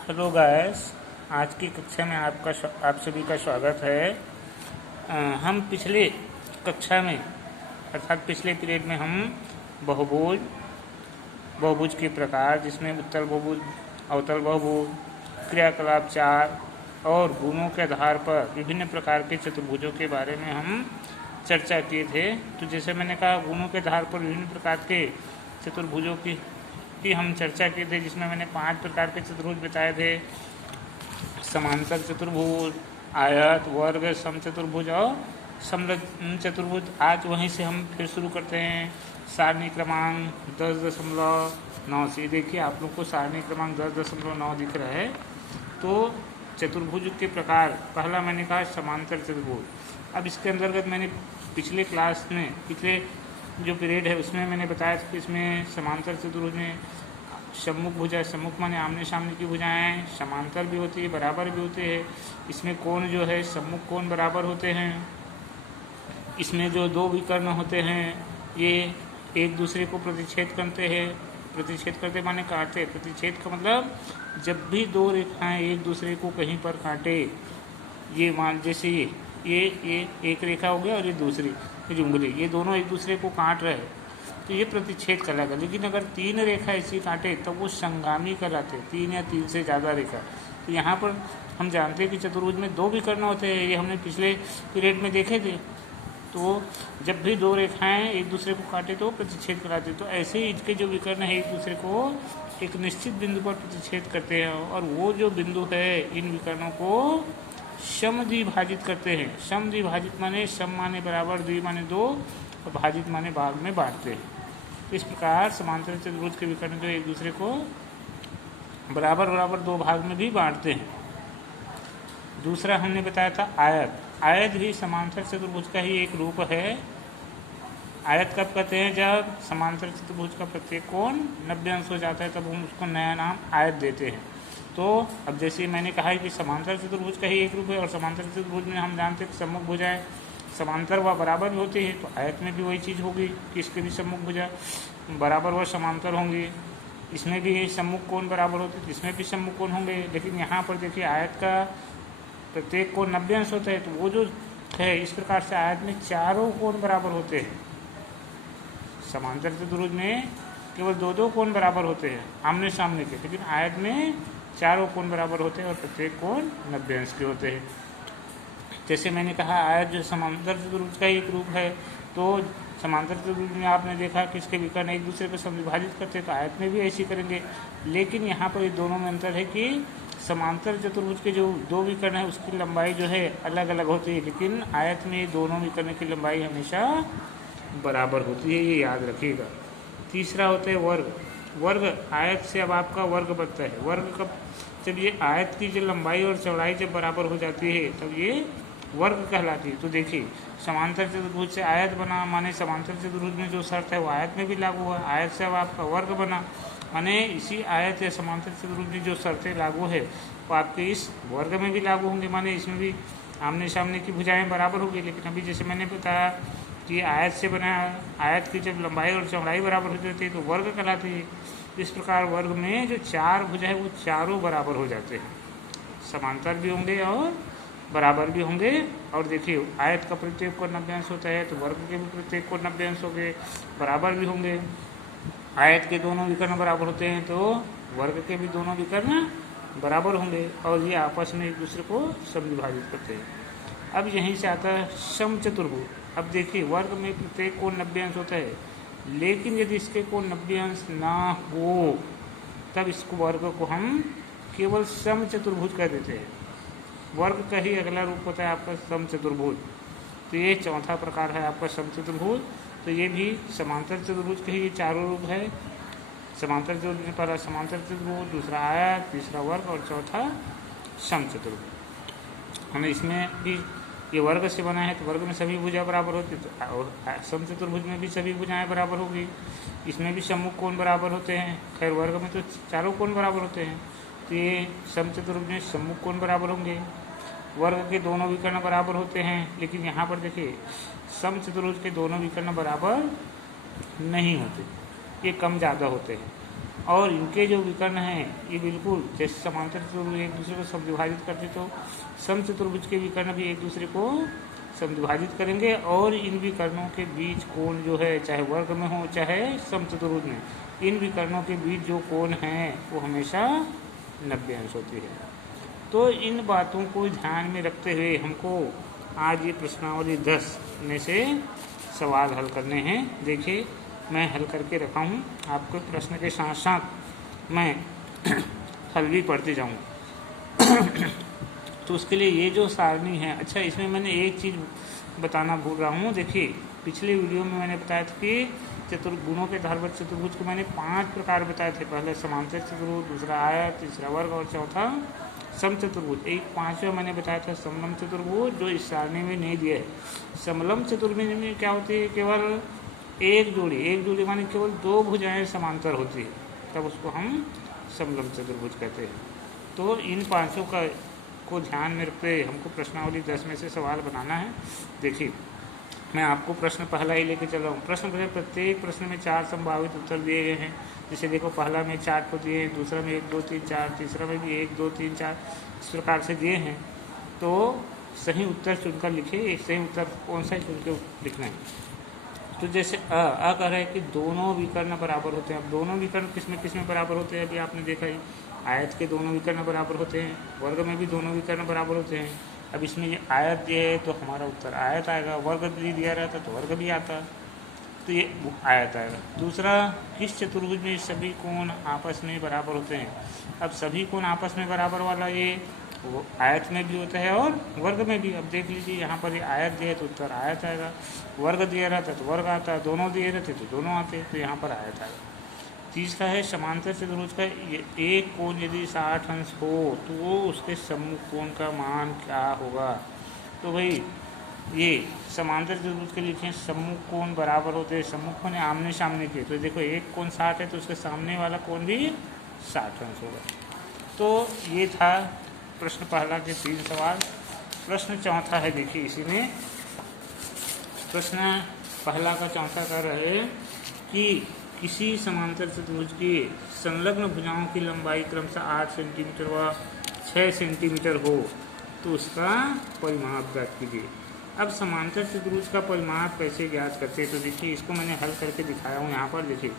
Hello guys. आज की कक्षा में आप सभी का स्वागत है। हम पिछले कक्षा में अर्थात पिछले पीरियड में हम बहुभुज बहुभुज के प्रकार, जिसमें उत्तल बहुभुज, अवतल बहुभुज, क्रियाकलाप 4 और गुणों के आधार पर विभिन्न प्रकार के चतुर्भुजों के बारे में हम चर्चा किए थे। तो जैसे मैंने कहा, गुणों के आधार पर विभिन्न प्रकार के चतुर्भुजों की हम चर्चा किए थे, जिसमें मैंने 5 प्रकार के चतुर्भुज बताए थे: समांतर चतुर्भुज, आयत, वर्ग, समचतुर्भुज और समलंब चतुर्भुज। आज वहीं से हम फिर शुरू करते हैं। सारणी क्रमांक 10.9 से देखिए, आप लोग को सारणी क्रमांक 10.9 दिख रहा है। तो चतुर्भुज के प्रकार, पहला मैंने कहा समांतर चतुर्भुज। अब इसके अंतर्गत मैंने पिछले क्लास में, पिछले जो पीरियड है उसमें मैंने बताया था कि इसमें समांतर चतुर्भुज में सम्मुख भुजा, सम्मुख माने आमने सामने की भुजाएं समांतर भी होती है, बराबर भी होते हैं। इसमें कोण जो है, सम्मुख कोण बराबर होते हैं। इसमें जो दो विकर्ण होते हैं ये एक दूसरे को प्रतिच्छेद करते हैं। प्रतिच्छेद करते माने काटते। प्रतिच्छेद का मतलब जब भी दो रेखाएं एक दूसरे को कहीं पर काटे, ये मान जैसे ये एक रेखा हो गया और ये दूसरी उंगली, ये दोनों एक दूसरे को काट रहे हैं तो ये प्रतिच्छेद कहलाएगा। लेकिन अगर 3 रेखा ऐसी काटे तब वो संगामी कहलाते हैं, 3 या 3 से ज़्यादा रेखा। तो यहाँ पर हम जानते हैं कि चतुर्भुज में 2 विकर्ण होते हैं, ये हमने पिछले पीरियड में देखे थे। तो जब भी 2 रेखाएं एक दूसरे को काटे तो प्रतिच्छेद कहलाते। तो ऐसे ही इनके जो विकर्ण है एक दूसरे को एक निश्चित बिंदु पर प्रतिच्छेद करते हैं, और वो जो बिंदु है इन विकर्णों को समद्विभाजित करते हैं। समद्विभाजित माने सम माने बराबर, द्वि माने 2 और भाजित माने भाग में बांटते हैं। इस प्रकार समांतर चतुर्भुज के विकर्ण जो एक दूसरे को बराबर बराबर 2 भाग में भी बांटते हैं। दूसरा हमने बताया था आयत। आयत भी समांतर चतुर्भुज का ही एक रूप है। आयत कब कहते हैं? जब समांतर चतुर्भुज का प्रत्येक कोण 90 अंश हो जाता है, तब हम उसको नया नाम आयत देते हैं। तो अब जैसे मैंने कहा है कि समांतर चतुर्भुज का ही एक रूप है, और समांतर चतुर्भुज में हम जानते हैं कि सम्मुख भुजाएं समांतर व बराबर भी होती है। तो आयत में भी वही चीज़ होगी कि इसके भी सम्मुख भुजा बराबर व समांतर होंगी। इसमें भी सम्मुख कोण बराबर होते हैं, तो इसमें भी सम्मुख कोण होंगे। लेकिन यहाँ पर देखिए, आयत का प्रत्येक कोण 90 अंश होता है, तो वो जो है इस प्रकार से आयत में चारों कोण बराबर होते हैं। समांतर चतुर्भुज में केवल 2 कोण बराबर होते हैं आमने सामने के, लेकिन आयत में चारों कोण बराबर होते हैं और प्रत्येक कोण 90 अंश के होते हैं। जैसे मैंने कहा, आयत जो समांतर चतुर्भुज का एक रूप है, तो समांतर चतुर्भुज में आपने देखा कि इसके विकर्ण एक दूसरे को समविभाजित करते हैं, तो आयत में भी ऐसे करेंगे। लेकिन यहाँ पर ये दोनों में अंतर है कि समांतर चतुर्भुज के जो 2 विकर्ण है उसकी लंबाई जो है अलग अलग होती है, लेकिन आयत में दोनों विकर्ण की लंबाई हमेशा बराबर होती है, ये याद रखिएगा। तीसरा होता है वर्ग। वर्ग, आयत से अब आपका वर्ग बनता है। वर्ग कब? जब ये आयत की जो लंबाई और चौड़ाई जब बराबर हो जाती है तब ये वर्ग कहलाती है। तो देखिए, समांतर चतुर्भुज से आयत बना, माने समांतर चतुर्भुज में जो शर्त है वो आयत में भी लागू हुआ। आयत से अब आपका वर्ग बना, माने इसी आयत या समांतर चतुर्भुज में जो शर्तें लागू है वो आपके इस वर्ग में भी लागू होंगे, माने इसमें भी आमने सामने की भुजाएं बराबर होगी। लेकिन अभी जैसे मैंने बताया कि आयत से बना, आयत की जब लंबाई और चौड़ाई बराबर हो जाती है तो वर्ग कहलाती है। इस प्रकार वर्ग में जो 4 भुजा है वो चारों बराबर हो जाते हैं, समांतर भी होंगे और बराबर भी होंगे। और देखिए, आयत का प्रत्येक कोण 90 अंश होता है, तो वर्ग के भी प्रत्येक कोण 90 अंश होंगे, बराबर भी होंगे। आयत के दोनों विकर्ण बराबर होते हैं तो वर्ग के भी दोनों विकर्ण बराबर होंगे, और ये आपस में एक दूसरे को समविभाजित करते हैं। अब यहीं से आता है समचतुर्भुज। अब देखिए, वर्ग में प्रत्येक कोण 90 अंश होता है, लेकिन यदि इसके कोण 90 अंश ना हो तब इसको वर्ग को हम केवल समचतुर्भुज कह देते हैं। वर्ग का ही अगला रूप होता है आपका समचतुर्भुज। तो ये चौथा प्रकार है आपका समचतुर्भुज। तो ये भी समांतर चतुर्भुज के ही ये चारों रूप है। समांतर चतुर्भुज में पहला समांतर चतुर्भुज, दूसरा आयत, तीसरा वर्ग और चौथा समचतुर्भुज। हमें इसमें भी ये वर्ग से बना है, तो वर्ग में सभी भुजा बराबर होती है, तो और समचतुर्भुज में भी सभी भुजाएं बराबर होगी। इसमें भी सम्मुख कोण बराबर होते हैं। खैर, वर्ग में तो चारों कोण बराबर होते हैं, तो ये समचतुर्भुज में सम्मुख कोण बराबर होंगे। वर्ग के दोनों विकर्ण बराबर होते हैं, लेकिन यहाँ पर देखिए, समचतुर्भुज के दोनों विकर्ण बराबर नहीं होते, ये कम ज़्यादा होते हैं। और इनके जो विकर्ण हैं ये बिल्कुल जैसे समांतर चतुर्भुज एक दूसरे को समद्विभाजित करते, तो समचतुर्भुज के विकर्ण भी एक दूसरे को समद्विभाजित करेंगे, और इन विकर्णों के बीच कोण जो है, चाहे वर्ग में हो चाहे समचतुर्भुज में, इन विकर्णों के बीच जो कोण है वो हमेशा 90 अंश होती है। तो इन बातों को ध्यान में रखते हुए हमको आज ये प्रश्नावली 10 में से सवाल हल करने हैं। देखिए मैं हल करके रखा हूँ, आपको प्रश्न के साथ साथ मैं हल भी पढ़ते जाऊँगा। तो उसके लिए ये जो सारणी है, अच्छा इसमें मैंने एक चीज़ बताना भूल रहा हूँ। देखिए पिछले वीडियो में मैंने बताया था कि गुणों के आधारभूत चतुर्भुज को मैंने 5 प्रकार बताए थे। पहले समांतर चतुर्भुज, दूसरा आयत, तीसरा वर्ग और चौथा समचतुर्भुज। एक 5वां मैंने बताया था समलम चतुर्भुज, जो इस सारणी में नहीं दिया है। समलम चतुर्भुज में क्या होती है, केवल एक जोड़ी माने केवल 2 भुजाएं समांतर होती है, तब उसको हम समलम चतुर्भुज कहते हैं। तो इन 5 को ध्यान में रखते हमको प्रश्नावली 10 में से सवाल बनाना है। देखिए मैं आपको प्रश्न पहला ही लेके चल रहा हूँ। प्रत्येक प्रश्न में 4 संभावित उत्तर दिए गए हैं। जैसे देखो पहला में 4 को दिए हैं, दूसरा में 1 2 3 4, तीसरा में भी 1 2 3 4, इस प्रकार से दिए हैं। तो सही उत्तर चुनकर लिखिए, एक सही उत्तर कौन सा चुन के लिखना है। तो जैसे कह रहा है कि दोनों विकर्ण बराबर होते हैं। अब दोनों विकर्ण किसमें बराबर होते हैं, अभी आपने देखा ही, आयत के दोनों विकर्ण बराबर होते हैं, वर्ग में भी दोनों विकर्ण बराबर होते हैं। अब इसमें ये आयत दिए है तो हमारा उत्तर आयत आएगा, वर्ग भी दिया रहता तो वर्ग भी आता, तो ये आयत आएगा। दूसरा, किस चतुर्भुज में सभी कोण आपस में बराबर होते हैं। अब सभी कोण आपस में बराबर वाला ये वो आयत में भी होता है और वर्ग में भी। अब देख लीजिए यहाँ पर ये आयत दिए तो उत्तर आयत आएगा, वर्ग दिया रहता तो वर्ग आता, दोनों दिए रहते तो दोनों आते, तो यहाँ पर आयत आएगा। तीसरा है समांतर चतुर्भुज का एक कोण यदि 60 अंश हो तो वो उसके सम्मुख कोण का मान क्या होगा। तो भाई ये समांतर चतुर्भुज के लिखे सम्मुख कोण बराबर होते हैं, सम्मुख माने आमने सामने के। तो देखो एक कोण 60 है तो उसके सामने वाला कोण भी 60 अंश होगा। तो ये था प्रश्न पहला के 3 सवाल। प्रश्न चौथा है, देखिए इसी में प्रश्न पहला का चौथा कर रहे कि किसी समांतर चतुर्भुज की संलग्न भुजाओं की लंबाई क्रमशः 8 सेंटीमीटर व 6 सेंटीमीटर हो तो उसका परिमाप ज्ञात कीजिए। अब समांतर चतुर्भुज का परिमाप कैसे ज्ञात करते हैं, तो देखिए इसको मैंने हल करके दिखाया हूँ। यहाँ पर देखिए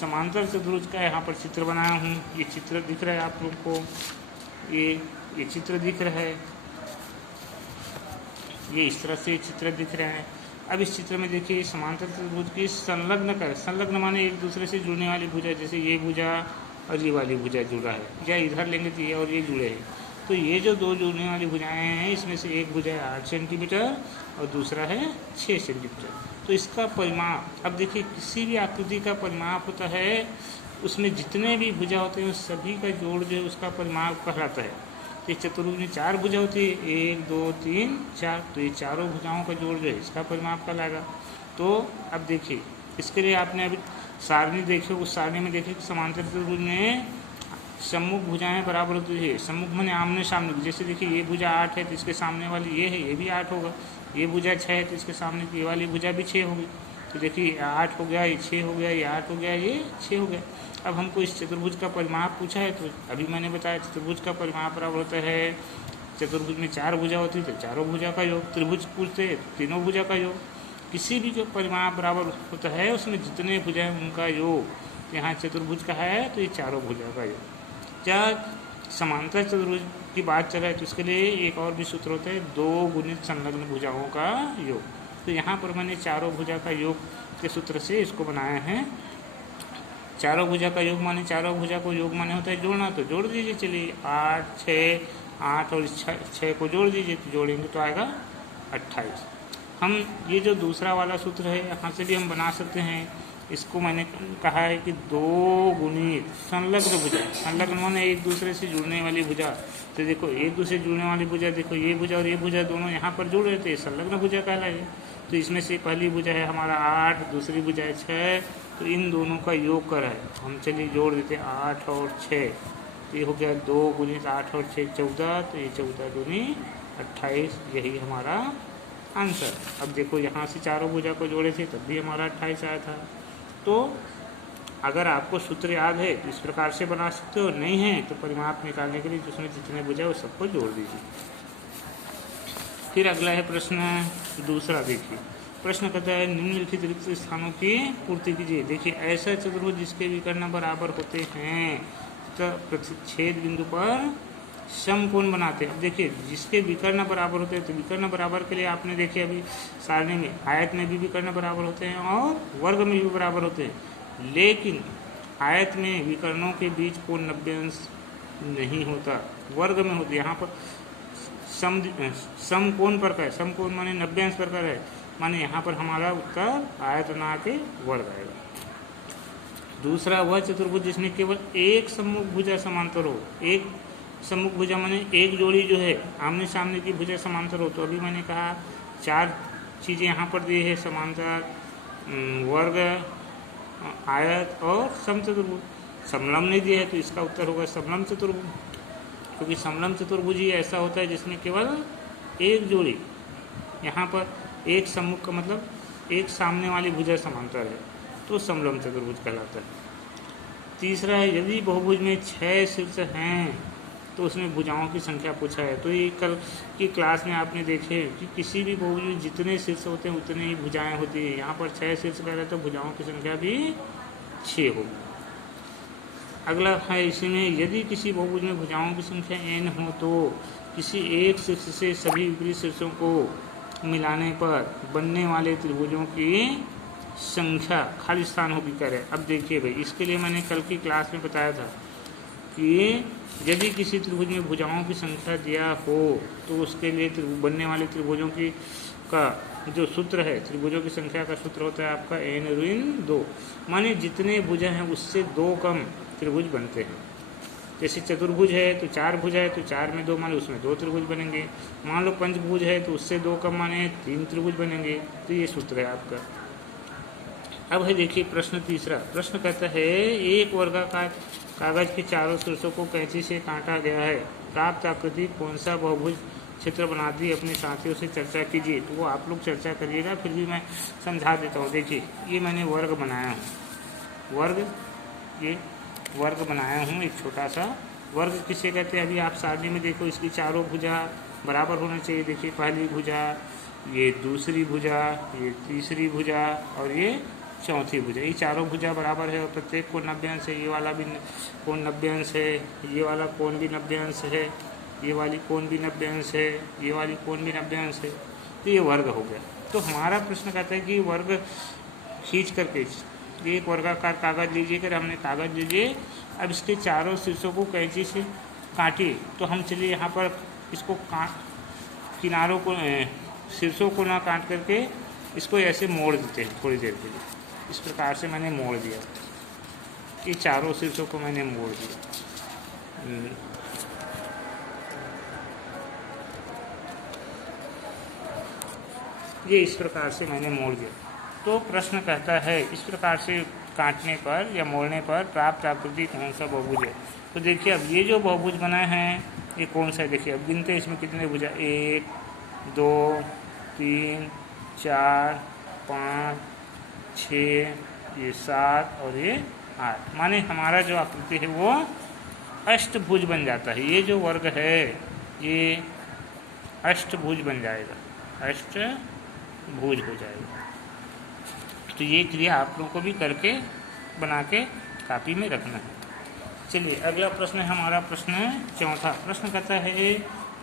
समांतर चतुर्भुज का यहाँ पर चित्र बनाया हूँ। ये चित्र दिख रहा है आप लोग को, ये चित्र दिख रहा है, ये इस तरह से चित्र दिख रहे हैं। अब इस चित्र में देखिए समांतर चतुर्भुज की संलग्न माने एक दूसरे से जुड़ने वाली भुजा, जैसे ये भुजा और ये वाली भुजा जुड़ा है, या इधर लेंगे तो ये और ये जुड़े हैं। तो ये जो 2 जुड़ने वाली भुजाएं हैं, इसमें से एक भुजा है 8 सेंटीमीटर और दूसरा है 6 सेंटीमीटर। तो इसका परिमाप, अब देखिए किसी भी आकृति का परिमाप होता है, उसमें जितने भी भुजा होते हैं उस सभी का जोड़ जो है उसका परिमाप कहलाता है। तो इस चतुर्भुज में 4 भुजा होती है, 1 2 3 4, तो ये चारों भुजाओं का जोड़ जो है इसका परिमाप कहलाएगा। तो अब देखिए इसके लिए आपने अभी सारणी देखी, उस सारणी में देखिए समांतर चतुर्भुज में सम्मुख भुजाएं बराबर होती है। सम्मुख माने आमने सामने, जैसे देखिए ये भुजा 8 है तो इसके सामने वाली ये है, ये भी 8 होगा। ये भुजा 6 है तो इसके सामने ये वाली भुजा भी 6 होगी। तो देखिए 8 हो गया, ये 6 हो गया, ये 8 हो गया, ये 6 हो गया। अब हमको इस चतुर्भुज का परिमाप पूछा है, तो अभी मैंने बताया चतुर्भुज का परिमाप बराबर होता है, चतुर्भुज में 4 भुजा होती है तो चारों भुजा का योग, त्रिभुज पूछते हैं तीनों भुजा का योग। किसी भी जो परिमाप बराबर होता है उसमें जितने भुजा हैं उनका योग। यहाँ चतुर्भुज का है तो ये चारों भुजा का योग। क्या समांतर चतुर्भुज की बात चल रहा है तो इसके लिए एक और भी सूत्र होता है, 2 गुणित संलग्न भुजाओं का योग। तो यहाँ पर मैंने चारों भुजा का योग के सूत्र से इसको बनाया है। चारों भुजा का योग माने चारों भुजा को योग माने होता है जोड़ना, तो जोड़ दीजिए। चलिए 8 6 8 और 6 को जोड़ दीजिए, तो जोड़ेंगे तो आएगा 28। हम ये जो दूसरा वाला सूत्र है यहाँ से भी हम बना सकते हैं। इसको मैंने कहा है कि 2 गुणित संलग्न भुजा, संलग्न माने एक दूसरे से जुड़ने वाली भुजा। तो देखो एक दूसरे से जुड़ने वाली भुजा, देखो ये भुजा और ये भुजा दोनों यहाँ पर जुड़ रहे थे, संलग्न भुजा कहलाएगी। तो इसमें से पहली भुजा है हमारा 8, दूसरी भुजा है 6, तो इन दोनों का योग कर है। हम चलिए जोड़ देते हैं 8 और 6, तो ये हो गया 2 गुणित 8 और 6 14, तो ये 14 दूनी 28, यही हमारा आंसर। अब देखो यहाँ से चारों भुजा को जोड़े थे तब भी हमारा 28 आया था। तो अगर आपको सूत्र याद है तो इस प्रकार से बना सकते हो, नहीं है तो परिमाप निकालने के लिए जिसमें जितने भुजा है वो सबको जोड़ दीजिए। फिर अगला है प्रश्न दूसरा। देखिए प्रश्न कहता है निम्नलिखित रिक्त स्थानों की पूर्ति कीजिए। देखिए ऐसा चतुर्भुज जिसके विकर्ण बराबर होते हैं तो प्रतिच्छेद बिंदु पर समकोण बनाते हैं। अब देखिए जिसके विकर्ण बराबर होते हैं तो विकर्ण बराबर के लिए आपने देखिए अभी सारणी में आयत में भी विकर्ण बराबर होते हैं और वर्ग में भी बराबर होते हैं, लेकिन आयत में विकर्णों के बीच कोण 90 अंश नहीं होता, वर्ग में होते। यहाँ पर समकोण पर का है, समकोण माने 90 अंश पर का है, माने यहाँ पर हमारा उत्तर आयत ना के वर्ग आएगा। दूसरा वह चतुर्भुज जिसमें केवल एक सम्मुख भुजा समांतर हो। एक सम्मुख भुजा माने एक जोड़ी जो है आमने सामने की भुजा समांतर हो। तो अभी मैंने कहा 4 चीज़ें यहाँ पर दी है, समांतर, वर्ग, आयत और समचतुर्भुज। समलम नहीं दिया है तो इसका उत्तर होगा समलम चतुर्भुज, क्योंकि समलम चतुर्भुज ही ऐसा होता है जिसमें केवल एक जोड़ी, यहाँ पर एक सम्मुख का मतलब एक सामने वाली भुजा समांतर है तो समलम चतुर्भुज कहलाता है। तीसरा है यदि बहुभुज में 6 शीर्ष हैं तो उसमें भुजाओं की संख्या पूछा है। तो ये कल की क्लास में आपने देखे कि किसी भी बहुभुज में जितने शीर्ष होते हैं उतने ही भुजाएं होती हैं। यहाँ पर 6 शीर्ष कह रहे हैं तो भुजाओं की संख्या भी 6 होगी। अगला है इसी में यदि किसी बहुभुज में भुजाओं की संख्या n हो तो किसी एक शीर्ष से सभी विपरीत शीर्षों को मिलाने पर बनने वाले त्रिभुजों की संख्या खाली स्थान होगी कह रहे। अब देखिए भाई इसके लिए मैंने कल की क्लास में बताया था कि यदि किसी त्रिभुज में भुजाओं की संख्या दिया हो तो उसके लिए बनने वाले त्रिभुजों की का जो सूत्र है, त्रिभुजों की संख्या का सूत्र होता है आपका n ऋण 2, माने जितने भुजा हैं उससे 2 कम त्रिभुज बनते हैं। जैसे चतुर्भुज है तो 4 भुजा है तो 4 में 2 माने उसमें 2 त्रिभुज बनेंगे। मान लो पंचभुज है तो उससे 2 कम माने 3 त्रिभुज बनेंगे। तो ये सूत्र है आपका। अब है देखिए प्रश्न तीसरा। प्रश्न कहता है एक वर्गाकार कागज के चारों शीर्षों को कैंची से काटा गया है, प्राप्त आकृति कौन सा बहुभुज चित्र बनाती अपने साथियों से चर्चा कीजिए। तो वो आप लोग चर्चा करिएगा, फिर भी मैं समझा देता हूँ। देखिए ये मैंने वर्ग बनाया हूँ, वर्ग, ये वर्ग बनाया हूँ एक छोटा सा। वर्ग किसे कहते हैं अभी आप सारणी में देखो, इसकी चारों भुजा बराबर होनी चाहिए। देखिए पहली भुजा, ये दूसरी भुजा, ये तीसरी भुजा और ये चौथी भुजा, ये चारों भुजा बराबर है और प्रत्येक कोण 90 अंश है। ये वाला भी कोण 90 अंश है, ये वाला कोण भी 90 अंश है, ये वाली कोण भी 90 अंश है, ये वाली कोण भी 90 अंश है। तो ये वर्ग हो गया। तो हमारा प्रश्न कहता है कि वर्ग खींच करके एक वर्गाकार कागज लीजिए कर, हमने कागज लीजिए। अब इसके चारों शीर्षों को कैंची से काटिए। तो हम चलिए यहाँ पर इसको किनारों को, शीर्षों को ना काट करके इसको ऐसे मोड़ देते हैं थोड़ी देर के लिए। इस प्रकार से मैंने मोड़ दिया, ये चारों शीर्षों को मैंने मोड़ दिया। ये इस प्रकार से मैंने मोड़ दिया। तो प्रश्न कहता है इस प्रकार से काटने पर या मोड़ने पर प्राप्त आकृति कौन सा बहुभुज है। तो देखिए अब ये जो बहुभुज बनाए हैं ये कौन सा है। देखिए अब गिनते हैं इसमें कितने भुजा, 1 2 3 4 5 6, ये 7 और ये 8, माने हमारा जो आकृति है वो अष्टभुज बन जाता है। ये जो वर्ग है ये अष्टभुज बन जाएगा, अष्टभुज हो जाएगा। तो ये क्रिया आप लोगों को भी करके बना के कापी में रखना है। चलिए अगला प्रश्न है हमारा, प्रश्न चौथा। प्रश्न कहता है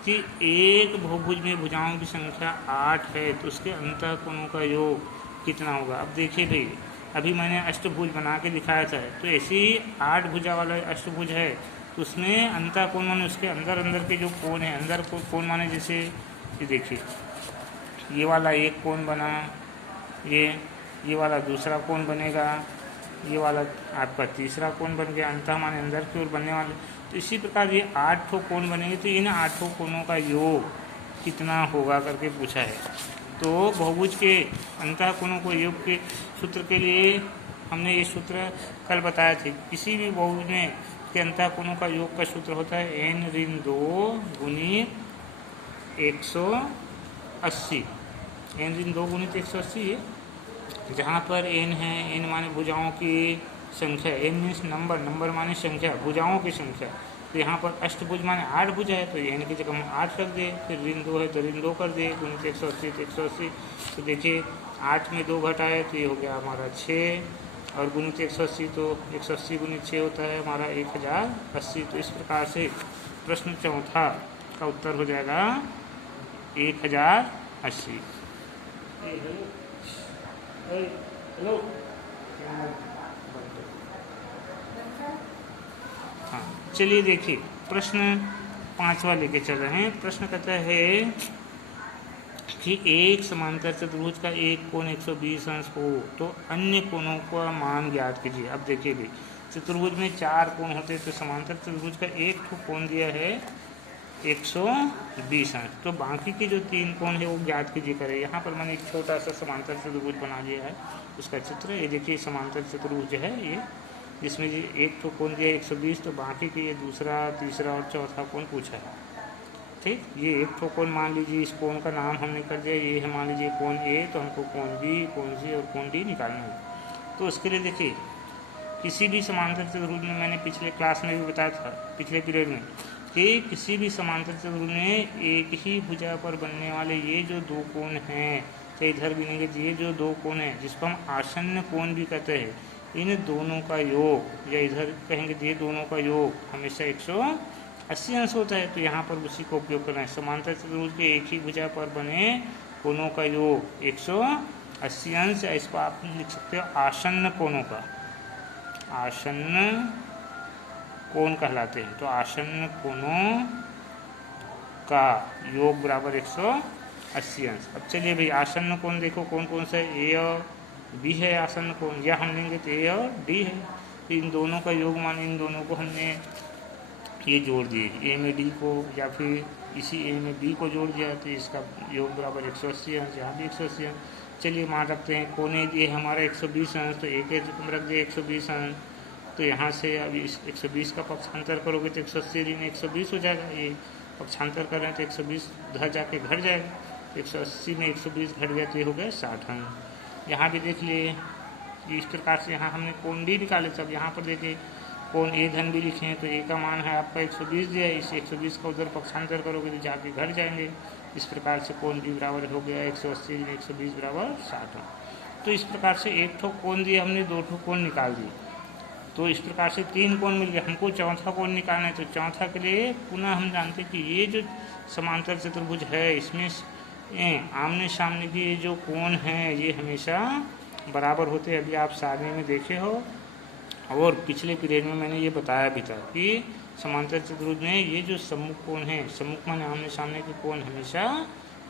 कि एक बहुभुज में भुजाओं की संख्या 8 है तो उसके अंतःकोणों का योग कितना होगा। अब देखिए भाई अभी मैंने अष्टभुज बना के दिखाया था, तो ऐसी 8 भुजा वाला अष्टभुज है तो उसमें अंतःकोण माने उसके अंदर अंदर के जो कोण है, अंदर कोण माने जैसे ये देखिए ये वाला एक कोण बना, ये वाला दूसरा कोण बनेगा, ये वाला आपका तीसरा कोण बन गया, अंतः माने अंदर की ओर बनने वाले। तो इसी प्रकार ये 8 ठो कोण बनेंगे। तो इन 8 ठो कोणों का योग कितना होगा करके पूछा है। तो बहुभुज के अंतः कोणों को योग के सूत्र के लिए हमने ये सूत्र कल बताया थे। किसी भी बहुभुज में के अंतः कोणों का योग का सूत्र होता है n ऋण 2 गुणित 180, n ऋण 2 गुणित 180 है। जहाँ पर n है, n माने भुजाओं की संख्या, एन मीन्स नंबर, नंबर माने संख्या, भुजाओं की संख्या। तो यहाँ पर अष्टभुज माने 8 भुजा है, तो एन की जगह हम 8 रख दिए। फिर ऋण 2 है तो ऋण 2 कर दिए, गुणित 180 तो 180। तो देखिए 8 में 2 घटाए तो ये हो गया हमारा 6, और गुणित 180 तो 180 गुणित 6 होता है हमारा 1080। तो इस प्रकार से प्रश्न चौथा का उत्तर हो जाएगा 1080। हेलो, हाँ चलिए देखिए प्रश्न 5वां लेके चल रहे हैं। प्रश्न कहता है कि एक समांतर चतुर्भुज का एक कोण 120 अंश हो तो अन्य कोणों का मान ज्ञात कीजिए। अब देखिए भी चतुर्भुज में 4 कोण होते हैं, तो समांतर चतुर्भुज का एक ठो कोण दिया है 120 अंश, तो बाकी के जो 3 कोण है वो ज्ञात कीजिए करें। यहाँ पर मैंने एक छोटा सा समांतर चतुर्भुज बना लिया है, उसका चित्र ये देखिए। समांतर चतुर्भुज है ये, जिसमें ये एक ठो कोण दिया है 120, तो बाकी के ये दूसरा, तीसरा और चौथा कोण पूछा है। ठीक, ये एक ठो कोण मान लीजिए, इस कोण का नाम हमने कर दिया, ये है मान लीजिए कोण ए, तो हमको कोण बी, कोण सी और कोण डी निकालना है। तो उसके लिए देखिए किसी भी समांतर चतुर्भुज में, मैंने पिछले क्लास में भी बताया था, पिछले पीरियड में, कि किसी भी समांतर चतुर्भुज में एक ही भुजा पर बनने वाले ये जो 2 कोण हैं, तो इधर गिनेंगे तो ये जो 2 कोण हैं जिसको हम आसन्न कोण भी कहते हैं, इन दोनों का योग, या इधर कहेंगे ये दोनों का योग हमेशा 180 अंश होता है। तो यहाँ पर उसी को उपयोग करना है। समांतर चतुर्भुज के एक ही भुजा पर बने कोणों का योग 180 अंश, या इसको आप लिख सकते हो आसन्न कोणों का, आसन्न कोण कहलाते हैं। तो आसन्न कोणों का योग बराबर 180 अंश। अब चलिए भाई आसन्न कोण देखो कौन कौन सा है, ए और बी है आसन्न कोण, या हम लेंगे तो ए और डी है। तो इन दोनों का योग माने इन दोनों को हमने ये जोड़ दिए, ए में डी को या फिर इसी ए में बी को जोड़ दिया, तो इसका योग बराबर 180 अंश, यहाँ भी 180 अंश। चलिए मान रखते हैं कोण ये हमारा 120 अंश, तो एक रख दिए 120 अंश। तो यहाँ से अब इस 120 का पक्षांतर करोगे तो 180 ऋण 120 हो जाएगा, ये पक्षांतर कर रहे हैं तो 120 उधर जाके घट जाएगा, तो 180 में 120 घट गया तो ये हो गया 60 अंश। यहाँ भी देख लिए इस प्रकार से यहाँ हमने कोण डी निकाले। सब यहाँ पर देखिए कोण ए धन भी लिखे हैं, तो ए का मान है आपका 120 दिया है, इस 120 का उधर पक्षांतर करोगे तो जाके घट जाएंगे। इस प्रकार से कोण डी बराबर हो गया 180 में 120 बराबर 60। तो इस प्रकार से एक ठो कोण दिया हमने, 2 ठो कोण निकाल दिए, तो इस प्रकार से 3 कोण मिल गया। हमको चौथा कोण निकालना है, तो चौथा के लिए पुनः हम जानते हैं कि ये जो समांतर चतुर्भुज है इसमें आमने सामने के ये जो कोण हैं ये हमेशा बराबर होते हैं। अभी आप सारणी में देखे हो और पिछले पीरियड में मैंने ये बताया भी था कि समांतर चतुर्भुज में ये जो सम्मुख कोण है, सम्मुख माने आमने सामने के कोण हमेशा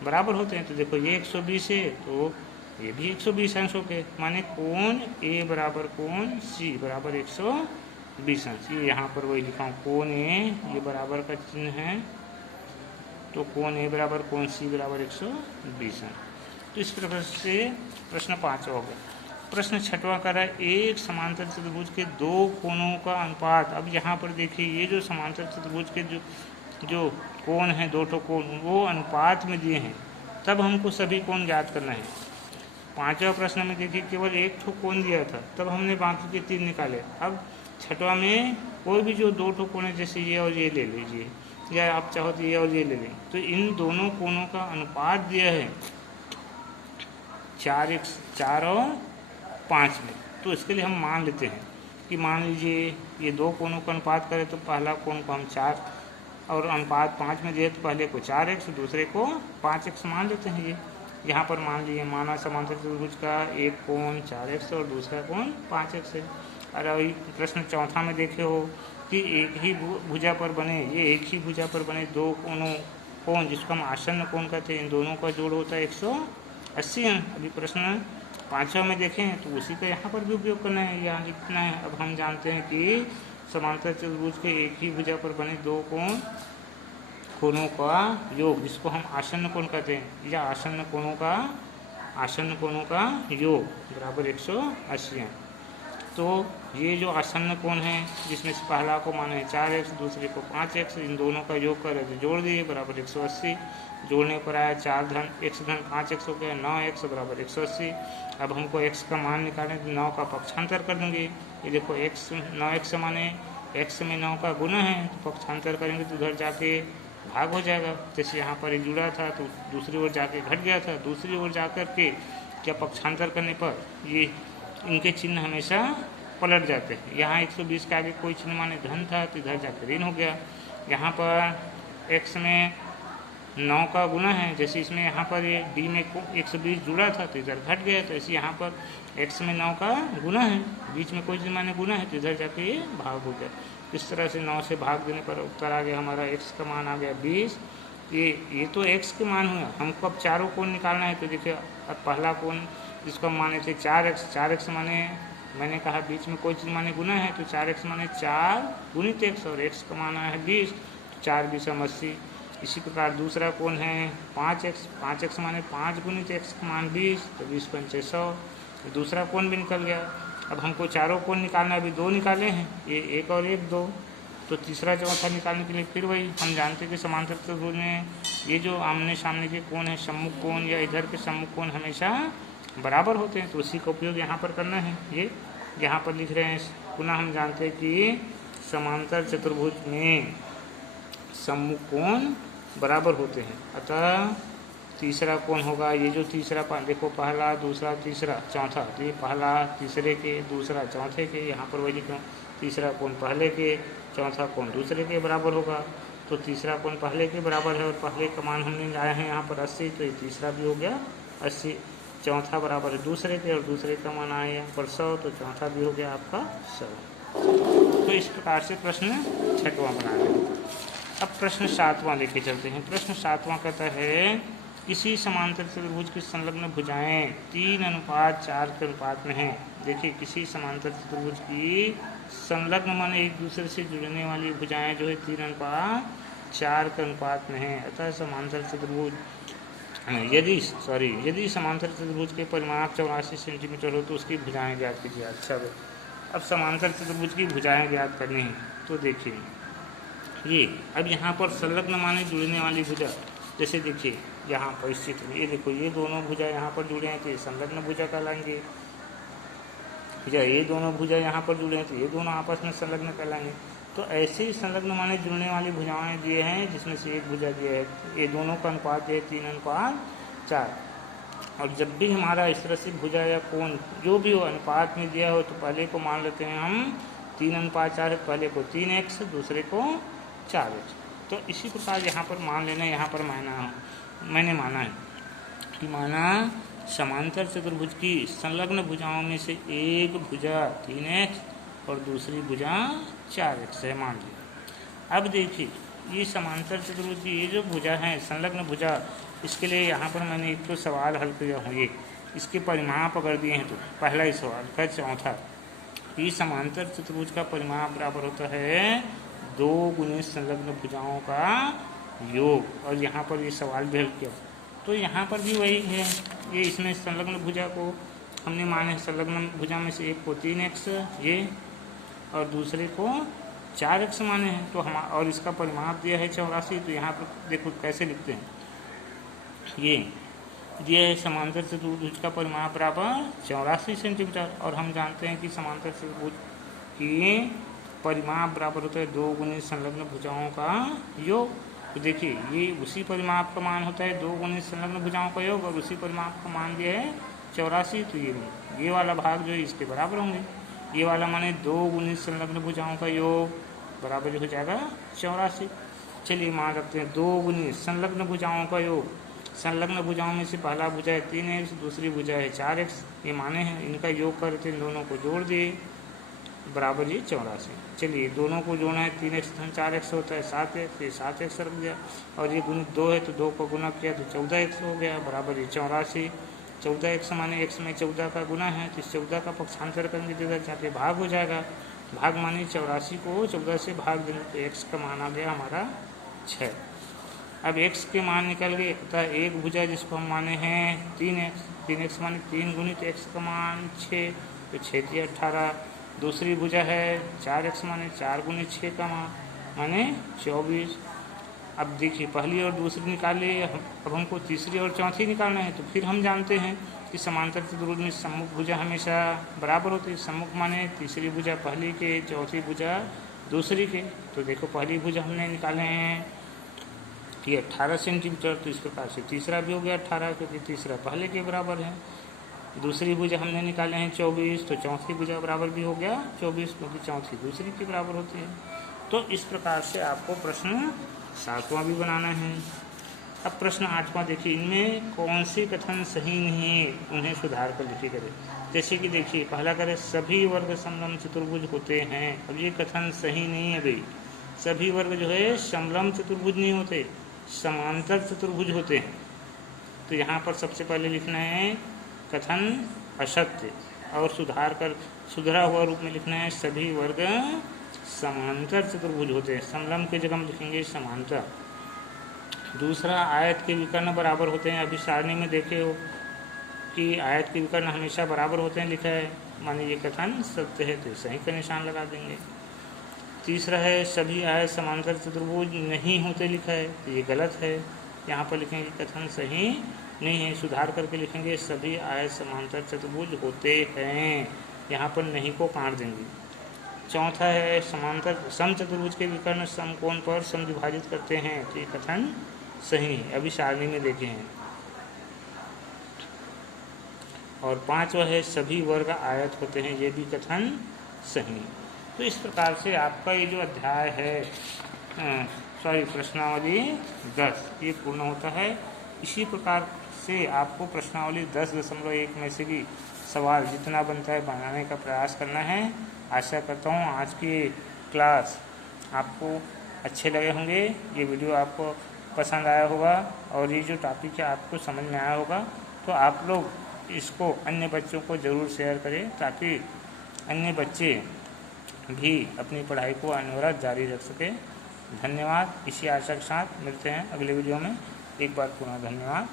बराबर होते हैं। तो देखो ये 120 है तो ये भी 120 अंश हो गए, माने कोण ए बराबर कोण सी बराबर 120 अंश। ये यहाँ पर वही लिखा हूँ, कोण ए ये बराबर का चिन्ह है, तो कोण ए बराबर कोण सी बराबर 120 अंश। तो इस प्रकार से प्रश्न 5 हो गया। प्रश्न 6वां कर रहा है एक समांतर चतुर्भुज के 2 कोणों का अनुपात। अब यहाँ पर देखिए ये जो समांतर चतुर्भुज के जो कोण हैं, 2 ठो कोण, वो अनुपात में दिए हैं, तब हमको सभी कोण ज्ञात करना है। 5वां प्रश्न में देखिए केवल एक ठो कोण दिया था, तब हमने बाकी के 3 निकाले। अब 6वां में कोई भी जो 2 ठो कोण है, जैसे ये और ये ले लीजिए, या आप चाहो तो ये और ये ले लें, तो इन दोनों कोणों का अनुपात दिया है 4 और 5 में। तो इसके लिए हम मान लेते हैं कि मान लीजिए ये 2 कोणों का अनुपात करें तो पहला कोण को हम 4 और अनुपात 5 में दिए, तो पहले को 4x दूसरे को 5x मान लेते हैं। ये यहाँ पर मान लिए माना समांतर चतुर्भुज का एक कोण 4x और दूसरा कोण 5x है। और अभी प्रश्न 4 में देखे हो कि एक ही भुजा पर बने, ये एक ही भुजा पर बने 2 कोण जिसको हम आसन्न कोण कहते हैं, इन दोनों का जोड़ होता है 180 अंश। अभी प्रश्न 5वां में देखें तो उसी का यहाँ पर भी उपयोग करना है, यहाँ लिखना है। अब हम जानते हैं कि समांतर चतुर्भुज के एक ही भुजा पर बने 2 कोणों का योग जिसको हम आसन्न कोण कहते हैं, या आसन्न कोणों का योग बराबर 180 अंश। तो ये जो आसन्न कोण है जिसमें से पहला को माने है 4x, दूसरे को 5x, इन दोनों का योग कर जोड़ दिए बराबर 180। जोड़ने पर आया 4 धन x धन 5x हो गया 9x बराबर 180। अब हमको x का मान निकालें तो 9 का पक्षांतर कर देंगे। ये देखो x 9x माने x में 9 का गुना है, तो पक्षांतर करेंगे तो उधर जाके भाग हो जाएगा। जैसे यहाँ पर एक जुड़ा था तो दूसरी ओर जाके घट गया था, दूसरी ओर जाकर के क्या पक्षांतर करने पर ये इनके चिन्ह हमेशा पलट जाते हैं। यहाँ 120 के आगे कोई चिन्ह माने धन था तो इधर जाकर ऋण हो गया। यहाँ पर x में 9 का गुना है, जैसे इसमें यहाँ पर ये d में 120 जुड़ा था तो इधर घट गया, तो ऐसे यहाँ पर x में 9 का गुना है, बीच में कोई चिन्ह माने गुना है तो इधर जाके ये भाग हो गया। इस तरह से 9 से भाग देने पर उत्तर आ गया हमारा x का मान आ गया 20। ये तो x के मान हुआ। हमको अब चारों कोण निकालना है, तो देखिए अब पहला कोण जिसको हम माने थे 4x माने मैंने कहा बीच में कोई चीज़ माने गुना है, तो 4x माने 4 गुणित x और x का मान है 20, तो 4 20 80। इसी प्रकार दूसरा कोण है 5x माने 5 गुणित x का मान 20, तो 20 पंचे 100। दूसरा कोण भी निकल गया। अब हमको चारों कोण निकालना, अभी 2 निकाले हैं, ये 1 और 1 2, तो तीसरा चौथा निकालने के लिए फिर वही हम जानते हैं कि समांतर त्रिभुज में ये जो आमने सामने के कोण है सम्मुख कोण या इधर के सम्मुख कोण हमेशा बराबर होते हैं, तो उसी का उपयोग यहाँ पर करना है। ये यहाँ पर लिख रहे हैं, पुनः हम जानते हैं कि समांतर चतुर्भुज में सम्मुख कोण बराबर होते हैं, अतः तीसरा कोण होगा ये जो तीसरा देखो पहला दूसरा तीसरा चौथा, तो ये पहला तीसरे के दूसरा चौथे के, यहाँ पर वही लिखा तीसरा कोण पहले के चौथा कोण दूसरे के बराबर होगा। तो तीसरा कोण पहले के बराबर है और पहले का मान हमने लाया है यहाँ पर 80, तो ये तीसरा भी हो गया 80। चौथा बराबर है दूसरे के और दूसरे का मान आया यहाँ पर 100, तो चौथा भी हो गया आपका 100। तो इस प्रकार से प्रश्न 6वां बना रहे हैं। अब प्रश्न 7वां लेके चलते हैं। प्रश्न 7वां कहता है किसी समांतर चतुर्भुज की संलग्न भुजाएं 3:4 के अनुपात में हैं। देखिए किसी समांतर चतुर्भुज की संलग्न माने एक दूसरे से जुड़ने वाली भुजाएं जो है 3:4 के अनुपात में हैं, अतः समांतर चतुर्भुज यदि समांतर चतुर्भुज के परिमाप 84 सेंटीमीटर हो तो उसकी भुजाएं ज्ञात कीजिए। अच्छा, अब समांतर चतुर्भुज की भुजाएं ज्ञात करनी है, तो देखिए ये अब यहाँ पर संलग्न माने जुड़ने वाली भुजा, जैसे देखिए यहाँ पर स्थित है, ये देखो ये दोनों भुजा यहाँ पर जुड़े हैं तो ये संलग्न भुजा कहलाएंगे। ये दोनों भुजा यहाँ पर जुड़े हैं तो ये दोनों आपस में संलग्न कहलाएंगे। तो ऐसे ही संलग्न माने जुड़ने वाली भुजाएं दिए हैं, जिसमें से एक भुजा दिया है, ये दोनों का अनुपात है 3:4। और जब भी हमारा इस तरह से भुजा या कोण जो भी हो अनुपात में दिया हो तो पहले को मान लेते हैं हम 3:4 है, पहले को 3x दूसरे को 4x। तो इसी प्रकार यहाँ पर मान लेना, यहाँ पर मैंने माना है कि माना समांतर चतुर्भुज की संलग्न भुजाओं में से एक भुजा 3x और दूसरी भुजा 4x है, मान लिया। अब देखिए ये समांतर चतुर्भुज की ये जो भुजा है संलग्न भुजा, इसके लिए यहाँ पर मैंने एक तो सवाल हल किया हूँ। ये इसके परिमाप अगर दिए हैं तो पहला ही सवाल का चौथा, ये समांतर चतुर्भुज का परिमाप बराबर होता है 2 गुणित संलग्न भुजाओं का योग। और यहाँ पर ये सवाल भी हल किया, तो यहाँ पर भी वही है, ये इसमें संलग्न भुजा को हमने माने संलग्न भुजा में से एक को 3x ये और दूसरे को 4x माने हैं, तो हम और इसका परिमाप दिया है 84। तो यहाँ पर देखो कैसे लिखते हैं, ये दिया है समांतर चतुर्भुज का परिमाप बराबर 84 सेंटीमीटर, और हम जानते हैं कि समांतर चतुर्भुज की परिमाप बराबर होता है 2 गुणित संलग्न भुजाओं का योग। तो देखिए ये उसी परिमाप का मान होता है 2 गुणित संलग्न भुजाओं का योग, और उसी परिमाप का मान दिया है 84। तो ये वाला भाग जो है इसके बराबर होंगे, ये वाला माने 2 गुणित संलग्न भुजाओं का योग बराबर हो जाएगा 84। चलिए मान रखते हैं 2 गुणित संलग्न भुजाओं का योग। संलग्न भुजाओं में से पहला भुजा है 3x, दूसरी भुजा है 4x, ये माने हैं, इनका योग करते हैं, दोनों को जोड़ दिए बराबर ये 84। चलिए दोनों को जोड़ना है, 3x धन 4x होता है 7x, ये 7x रख दिया, और ये गुणित 2 है तो 2 को गुना किया तो 14x हो गया बराबर ये 84। 14x माने x में 14 का गुना है, तो इस 14 का पक्षांतर करेंगे तो इधर जाके भाग हो जाएगा। भाग माने 84 को 14 से भाग देंगे तो x का मान आ गया हमारा 6। अब x के मान निकल गए, अतः एक भुजा जिसको हम माने हैं 3x माने 3 गुणित x का मान 6, तो 6 × 18 दूसरी भुजा है 4x माने 4 गुने 6 का माने 24। अब देखिए पहली और दूसरी निकाल लिए, अब हमको तीसरी और चौथी निकालना है। तो फिर हम जानते हैं कि समांतर चतुर्भुज में सम्मुख भुजा हमेशा बराबर होती है। सम्मुख माने तीसरी भुजा पहली के, चौथी भुजा दूसरी के। तो देखो पहली भुजा हमने निकाले हैं कि 18 सेंटीमीटर, तो इस प्रकार से तीसरा भी हो गया 18, क्योंकि तीसरा पहले के बराबर है। दूसरी भुजा हमने निकाले हैं 24, तो चौथी भुजा बराबर भी हो गया 24, क्योंकि चौथी दूसरी के बराबर होती है। तो इस प्रकार से आपको प्रश्न 7वां भी बनाना है। अब प्रश्न 8वां देखिए, इनमें कौन सी कथन सही नहीं है, उन्हें सुधार कर लिखी करें। जैसे कि देखिए पहला करें सभी वर्ग समलम चतुर्भुज होते हैं। अब ये कथन सही नहीं है भाई, सभी वर्ग जो है समलम चतुर्भुज नहीं होते, समांतर चतुर्भुज होते हैं। तो यहाँ पर सबसे पहले लिखना है कथन असत्य, और सुधरा हुआ रूप में लिखना है सभी वर्ग समांतर चतुर्भुज होते हैं। समलम की जगह हम लिखेंगे समांतर। दूसरा, आयत के विकर्ण बराबर होते हैं। अभी सारणी में देखे हो कि आयत के विकर्ण हमेशा बराबर होते हैं लिखा है, माने ये कथन सत्य है, तो सही का निशान लगा देंगे। तीसरा है सभी आयत समांतर चतुर्भुज नहीं होते लिखा है, तो ये गलत है, यहाँ पर लिखेंगे कथन सही नहीं है, सुधार करके लिखेंगे सभी आयत समांतर चतुर्भुज होते हैं, यहाँ पर नहीं को काट देंगे। चौथा है समांतर समचतुर्भुज के विकर्ण समकोण पर समविभाजित करते हैं, तो ये कथन सही है, अभी सारणी में देखे हैं। और पांचवा है सभी वर्ग आयत होते हैं, ये भी कथन सही। तो इस प्रकार से आपका ये जो अध्याय है प्रश्नावली 10 ये पूर्ण होता है। इसी प्रकार से आपको प्रश्नावली 10.1 में से भी सवाल जितना बनता है बनाने का प्रयास करना है। आशा करता हूँ आज की क्लास आपको अच्छे लगे होंगे, ये वीडियो आपको पसंद आया होगा, और ये जो टॉपिक है आपको समझ में आया होगा। तो आप लोग इसको अन्य बच्चों को ज़रूर शेयर करें, ताकि अन्य बच्चे भी अपनी पढ़ाई को अनवरत जारी रख सकें। धन्यवाद। इसी आशा के साथ मिलते हैं अगले वीडियो में। एक बार पुनः धन्यवाद।